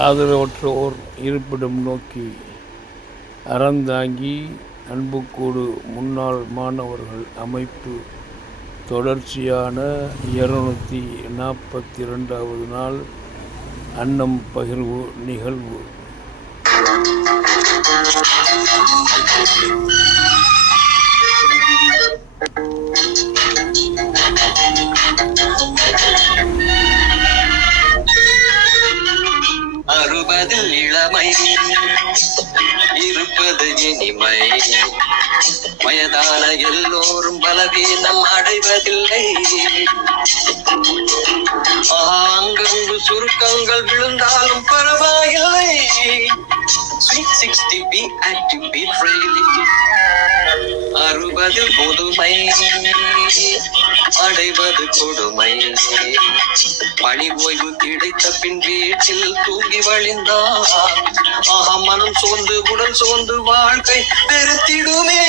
ஆதரவற்றோர் இருப்பிடம் நோக்கி அறந்தாங்கி அன்புக்கூடு முன்னாள் மாணவர்கள் அமைப்பு தொடர்ச்சியான 242வது நாள் அன்னம் பகிர்வு நிகழ்வு. அறுபதில் இளமை இருப்பது இனிமை, வயதான எல்லோரும் பலவீனம் அடைவதில்லை. அங்கங்கு சுருக்கங்கள் விழுந்தாலும் பரவாயில்லை. Sweet 60 be active, be freely. 60 புதுமை அடைவது கொடுமை. பணி ஓய்வு கிடைத்த பின் வீட்டில் தூங்கி வழிந்தார் மனம் சோர்ந்து உடல் சோர்ந்து வாழ்க்கை பெருத்திடுமே.